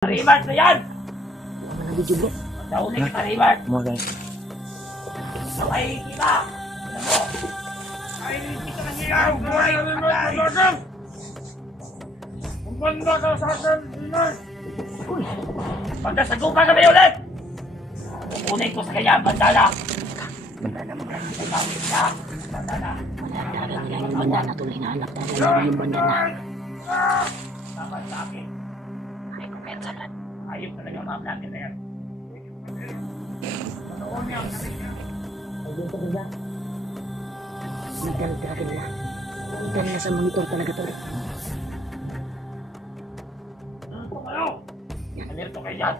Ribart na yan! Mga video bro. Nauli kita, Ribart. Mga guys. Sabay kita! Ano mo? Ay, kita na niyaw! Buhay! Patay! Banda ka sa akin, Ribart! Uy! Pagkasagupan kami ulit! Kukunin ko sa kanya ang bandana! Bandana mga guys. Bandana! Bandana yung bandana to. Hinahanap natin yung bandana. Dapat sa akin. Ay, kumpensa lang. Ayok talaga mga vlogger na yan. Manoon niya ang sabi niya. Ay, dito nila. Nagdala talaga nila. Kita nila sa monitor talaga to. Ano? Alerto kayo dyan.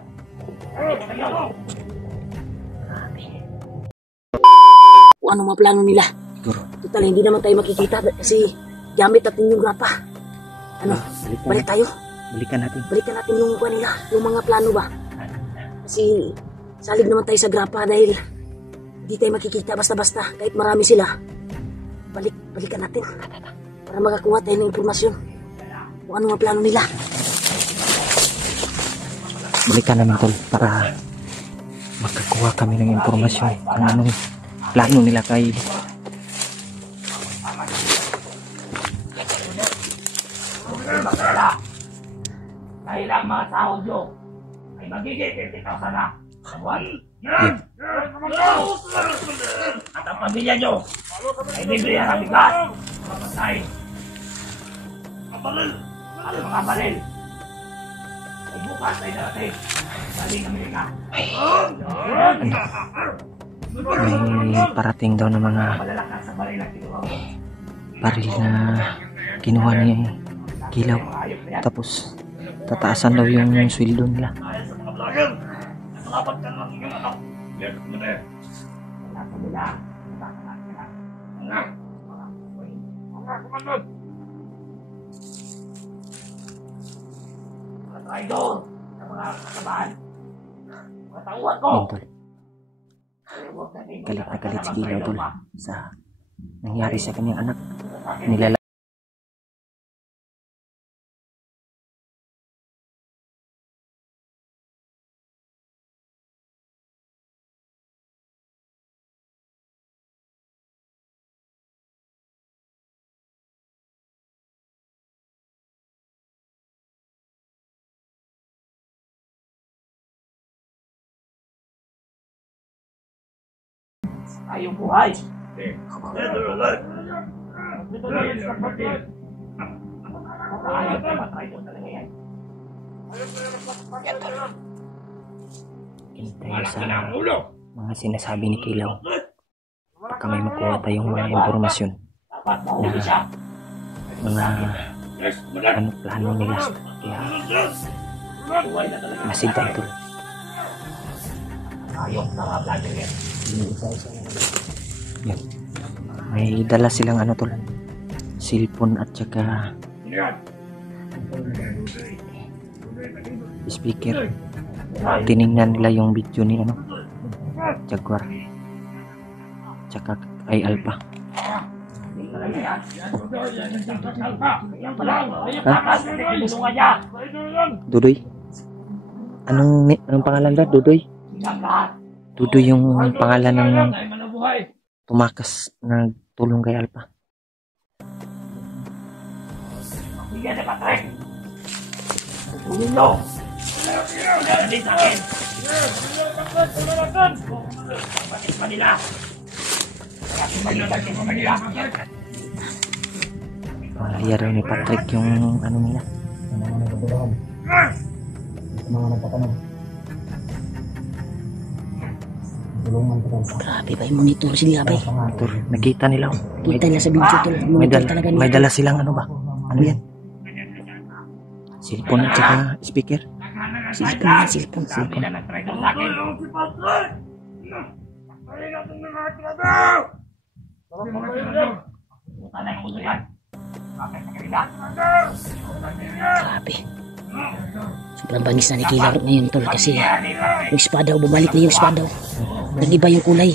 Alerto kayo. Grabe. Kung ano mga plano nila. Siguro. Total, hindi naman tayo makikita kasi gamit natin yung grapa. Ano? Balik tayo. Balikan natin. Balikan natin yung kanila, yung mga plano ba? Kasi salig naman tayo sa grapa dahil hindi tayo makikita basta-basta. Kahit marami sila, balikan natin para makakuha tayo ng impormasyon kung ano ang plano nila. Balikan namin tol para makakuha kami ng impormasyon kung anong plano nila kay Dahil ang mga sahod nyo ay magiging 50,000 na sa buwan. At ang pamilya nyo ay bibili ng bigas, papatay, at mga baril ay bukas ay darating galing Amerika. may parating daw ng mga Malalakas sa baril ang kinuha mo. baril na kinuha ni Kilaw. Tapos tataasan daw yung sweldo nila. Dahil sa mga vlogger, nakapag ka ng inyong anak, meron mo na eh. Wala sa nila, nakakalat sila. Mga kumandod! Mga traidor, sa mga kasabahan, mga tauhan ko! Yun tol. Galit na galit si Kilaw tol sa nangyari sa kanyang anak. Nilala Tayong buhay. Dito na yan sa kapatid. Ayaw na matraidor talaga yan. tayo sa mga sinasabi ni Kilaw. Baka may makuha tayong mga impormasyon Dapat mahuli siya. mga ano plano nila. Kaya Buhay na talaga. masid tayo tol. Ayaw na mga vlogger yan. Yan. May dala silang ano tol, cellphone at saka speaker. Tiningnan nila yung video ni ano Jaguar tsaka ay Alpha. Dudoy, anong pangalan ba? Dudoy? Dudoy yung pangalan ng tumakas na tulong kay Alpha. Bigyan na Patrick. Tulong nyo. Hindi sa akin. Bakit Manila? Bakit Manila? Malaya raw ni Patrick yung ano nila. Mga nagtatanong. Grabe ba yung monitor sila ba? Motor, nakita nila. Kita nila sa video tol. Monitor talaga nila. May dala silang ano ba? Ano yan? Cellphone at saka speaker. Cellphone yan, cellphone. Sabi na nag-traidor sa akin. Puta na yung ulo yan. Bakit sa kanila? Grabe. Sobrang bangis na ni Kilaw ngayon tol kasi yung espada bumalik na yung espada. Nag-iba yung kulay.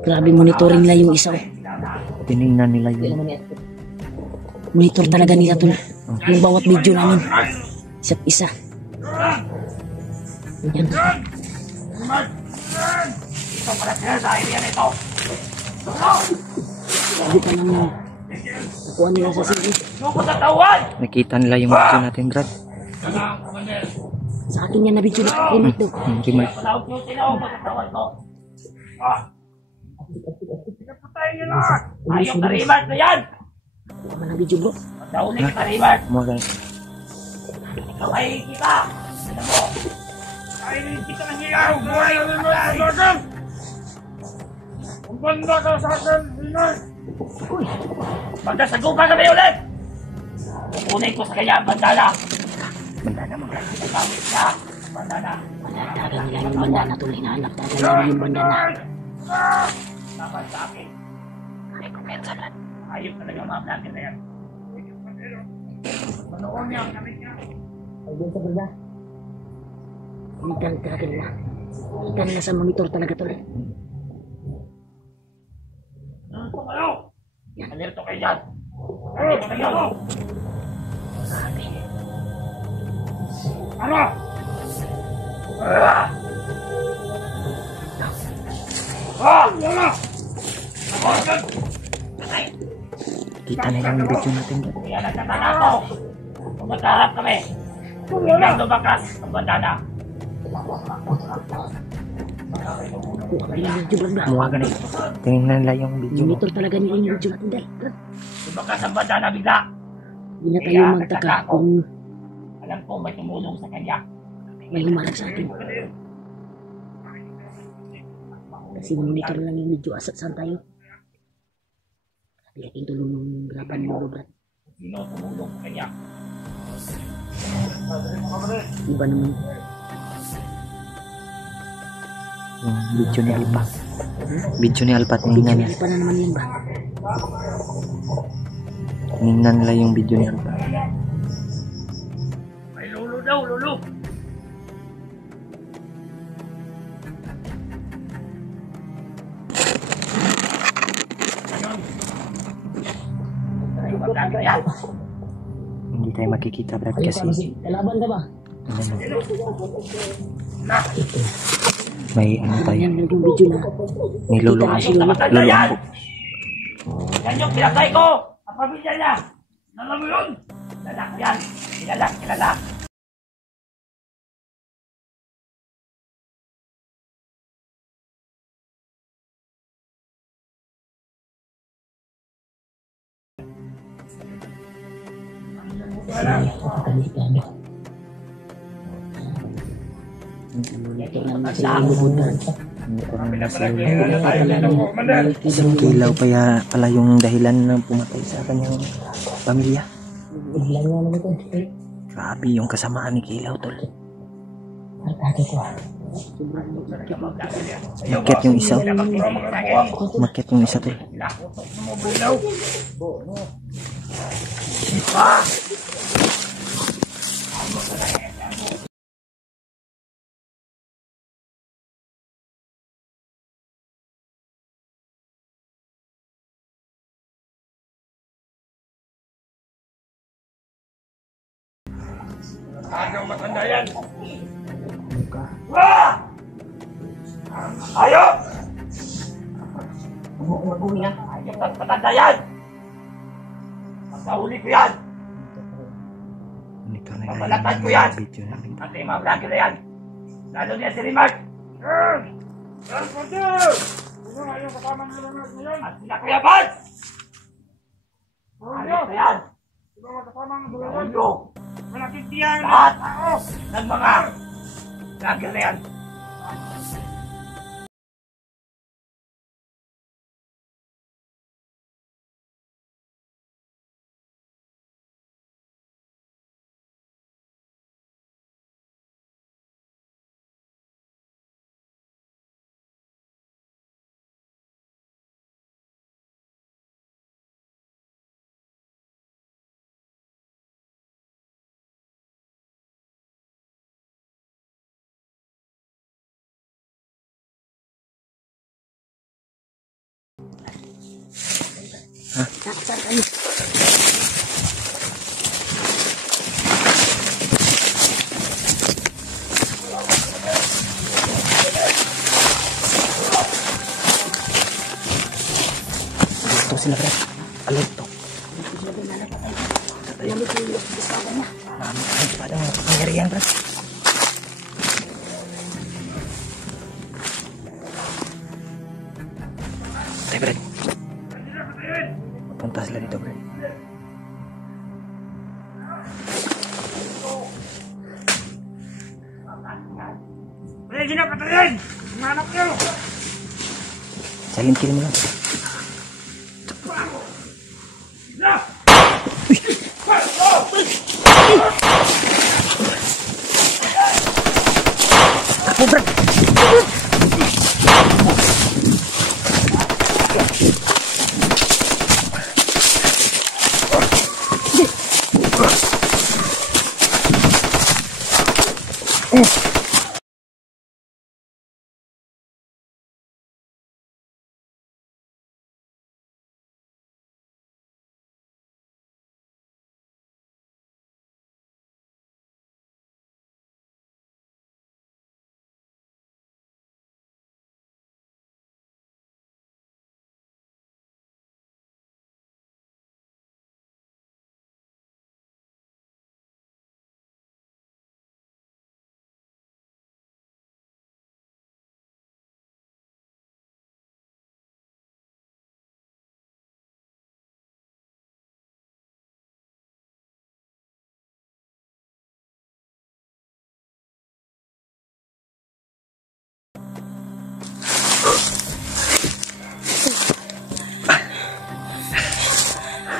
Grabe monitoring nila yung isa. Tinignan nila yung Monitor talaga nila tol. Yung bawat video namin. Isa't isa. Yan. Ito pala sila sa area nito. Sabi pa nang nakuha nila sa sili. Suko sa tawan! Nakita nila yung video natin, Brad. Sa akin yan na video na remote daw. Remote. Palaot nyo tinawag ko sa tawan ko. Pinapatay nyo na! Ayaw na remark na yan! Nakuha man ang video bro. Pagdauli kita remark. Mga ganun. Ikaw ay kita! Ano mo? Ay, kita ng hilaw! Buhay ang remark! Ang banda ka sa akin, remark! Uy, Banda sa gupa kami ulit! Kukunin ko sa kanya ang bandana! Bandana mo, Brad. Gamit niya! Bandana! manatagan nila yung bandana tol. Hinahanap tagal nila yung bandana. Dapat sa akin. Ay, kumpensa Brad. Ayok talaga mga vlogger na yan. Manoon niya, gamit niya. Ay, doon sa banda. Ikan talaga nila. Ikan nila sa monitor talaga tol. Ano kayo? Alerto kayo dyan. Alerto kayo. Sabi. Ano? Wala! Kita nila yung video natin, Brad. Kaya nagtataka ako. Kung magkaharap kami. Biglang lumakas ang bandana. Kuha nila yung video Brad. Mga ganun. Tingnan nila yung video mo. Monitor talaga nila yung video natin dahil Brad. Lumakas ang bandana bigla. Hindi na tayo magtaka kung Alam ko may tumulong sa kanya. may humarap sa atin. Kasi monitor lang yung video. Asat saan tayo? Sabi ating tulong ng grapan mo Brad. Sino tumulong sa kanya? Iba naman. Yung video ni Alpa. Video ni Alpa, tingnan nila. Iba na naman yan ba? Tingnan nila yung video ni Alpa. May lulu daw, lulu. Ayun. Ay, magkano yan? Hindi tayo makikita, Brad, kasi Kalaban ka ba? ano, Na, may ano tayo, Yan yung video na. nilulungan. matanda yan! Luluan. Yan yung pinatay ko! Ang pamilya niya! Alam mo yun? Kilala ko yan! Kilala! Isang kilaw pala yung dahilan ng pumatay sa kanyang pamilya. Grabe yung kasamaan ni Kilaw, tol. Umakyat yung isa. Umakyat yung isa, tol. Ano matanda yan? Ayaw! Ayaw at matanda yan! Magkahuli ko yan! Ito na Papalatan ko yan! yung video namin. Pati yung mga vlogger na yan! Lalo niya si Remark! At sila Kuya Bad! Ayos na yan! Ulo! Lahat ng mga vlogger na yan! Saan tayo? sila, Brad. Alert to. Sila ba nalata tayo? Lamit yung espada niya. Marami tayong espada ng pangyarihan, Brad. Tayo, Brad. Punta sila dito, Brad. Pwede na patayin! Mga anak nyo! Silent kill mo lang. Takbo, Brad!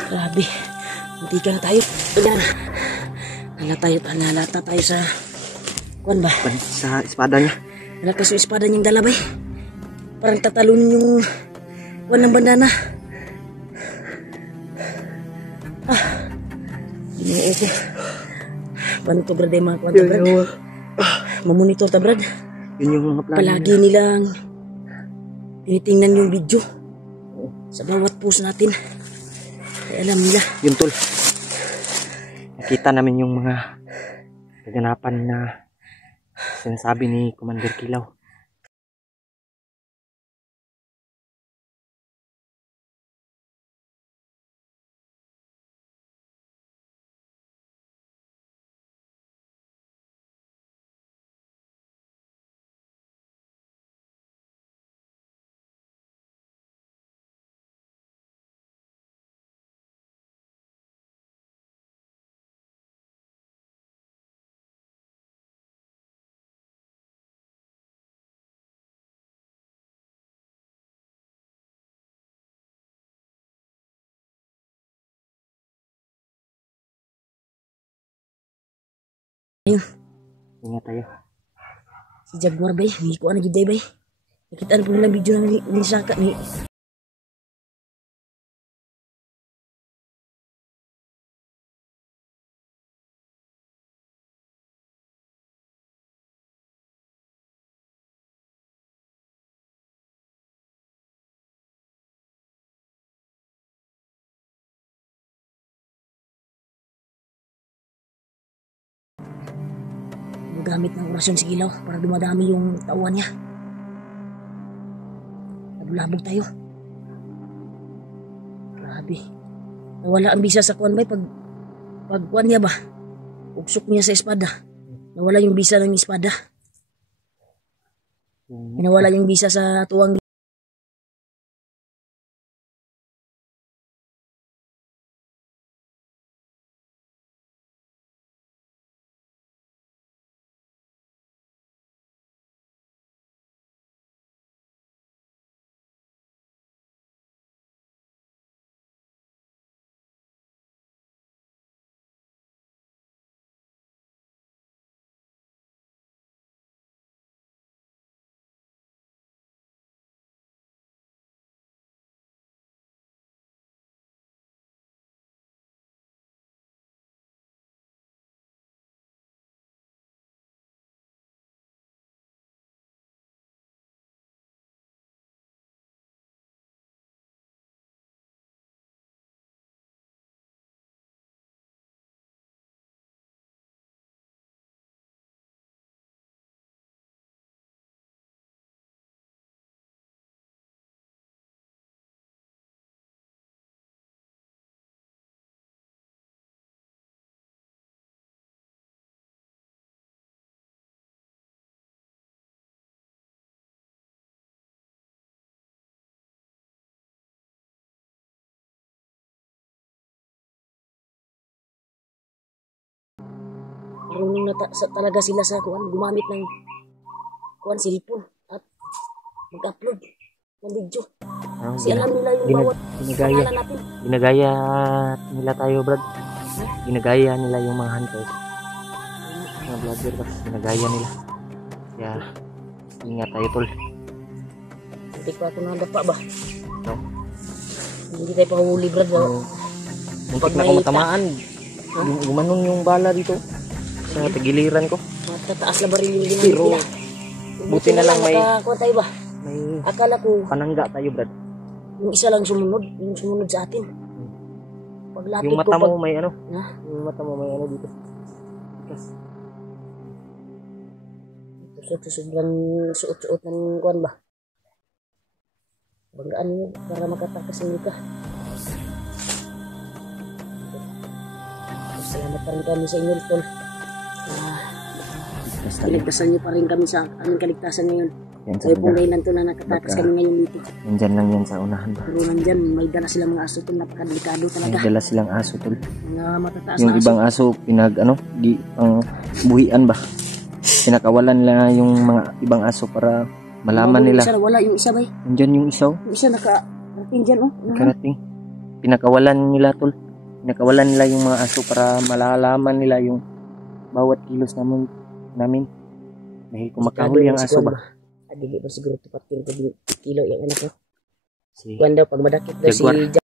Grabe. Hindi ka na tayo. Nalata tayo sa... Kuan ba? Sa espada niya. Malakas yung espada niyang dala ba eh. Parang tatalunin yung... Kuan ng bandana. Ginoo ko. Paano to, Brad? Mga kuan to, Brad? Mamonitor ta, Brad. Yun yung mga plano Palagi nilang tinitingnan yung video sa bawat post natin. Ay, alam nila. Yun, tol. Nakita namin yung mga kaganapan na sinasabi ni Commander Kilaw. Ayun, Ingat tayo. si Jaguar ba eh? Hindi ko na giday ba eh? Nakita na po nilang video ni Saka ni... Gamit ng orasyon si Kilaw para dumadami yung tauhan niya. Nabulabog tayo. Grabe. Nawala ang bisa sa kuwan ba? Pag kuwan niya ba? Ugsok niya sa espada. Nawala yung bisa ng espada. Nawala yung bisa sa tuwang marunong na talaga sila sa kuan, gumamit ng kuan cellphone at mag-upload ng video. Kasi alam nila yung bawat pangalan natin. Ginagaya nila tayo, Brad. Ginagaya nila yung mga hunters. Mga vlogger ba? Ginagaya nila. Kaya, ingat tayo, tol. Hindi pa ako nadapa ba? No? Hindi tayo pahuli, Brad. Muntik na ako matamaan. Gumanong yung bala dito. Sa tagiliran ko. Matataas na baril yung ginamit Pero, nila. buti na lang may Makakuha tayo ba? Akala ko panangga tayo, Brad. yung isa lang sumunod, yung sumunod sa atin. Paglapit Yung mata ko, mo may ano? Ha? Yung mata mo may ano dito. Sobrang suot-suot ng kuan ba? Banggaan mo para makatakas ng ka. Salamat pa rin kami sa inyo, Tol. Kaligtasan niyo pa rin kami sa aming kaligtasan ngayon. Yan sa Kaya pong baba. dahilan to na nakatakas kami ngayon dito. Nandyan lang yan sa unahan ba? Pero nandyan, may dala silang mga aso, Tol. Napakadelikado May talaga. dala silang aso, tol. Mga matataas Yung na aso. ibang aso, ang buhian ba? Pinakawalan nila yung mga ibang aso para malaman nila. Yung isa, wala yung isa ba? Nandyan yung isaw, Yung isa nakarating dyan, oh. karating. Pinakawalan nila, tol. Pinakawalan nila yung mga aso para malalaman nila yung bawat kilos namin. Dahil kumakahuli ang aso ba? Dili ba siguro tupatin ko kilo yung anak ko. Si Kuan daw pag madakit daw si Jaguar.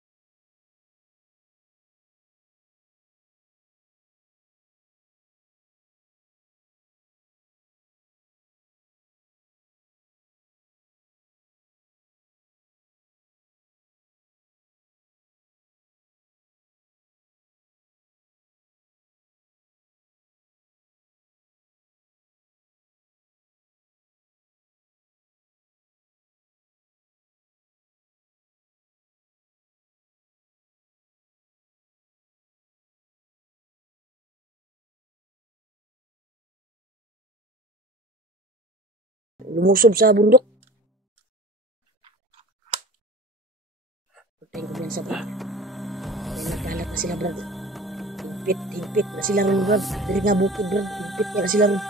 lumusob sa bundok. Pagtayin ko yan sa brad. Kaya nagkalat na sila, brad. Higpit na sila rin, brad. Dili nga bukid, brad. Higpit na sila rin.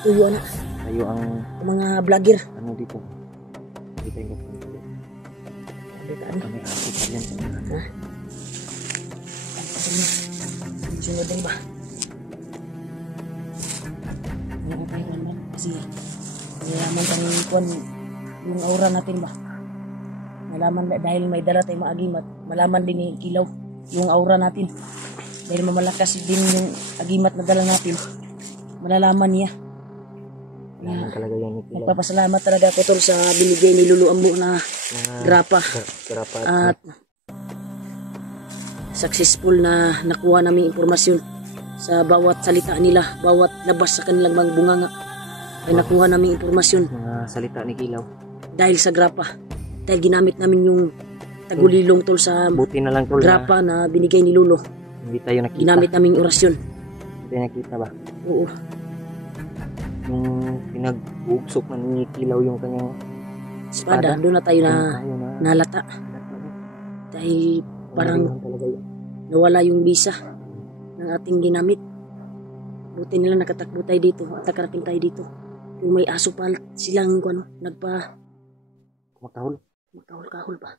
Tuyo na. tayo ang Mga vlogger. ano dito. Dito yung kapatid. Kami aso pa yan sa unahan. Ha? Sunod din ba? Ano tayo naman? Kasi nalaman kami kuan yung aura natin ba? Nalaman dahil may dala tayong maagimat, malaman din ni Kilaw yung aura natin. Dahil mamalakas din yung agimat na dala natin, malalaman niya. Kailangan talaga yan ni Kilaw. Nagpapasalamat talaga ako tol sa binigay ni Lulu Ambo na grapa. Grapa At successful na nakuha namin impormasyon sa bawat salita nila, bawat labas sa kanilang mga bunganga ay nakuha namin impormasyon mga salita ni Kilaw. dahil sa grapa. Dahil ginamit namin yung tagulilong tol sa Buti na lang, tol, grapa na binigay ni Lolo. hindi tayo nakita. Ginamit namin yung orasyon. Hindi tayo nakita ba? Oo. Yung pinag-uuksok na ni Kilaw yung kanyang Espada, doon na tayo na tayo na nalata. Dahil parang talaga yun. nawala yung bisa ng ating ginamit. Buti nila nakatakbo tayo dito at nakarating tayo dito. Yung may aso pa silang makahol pa.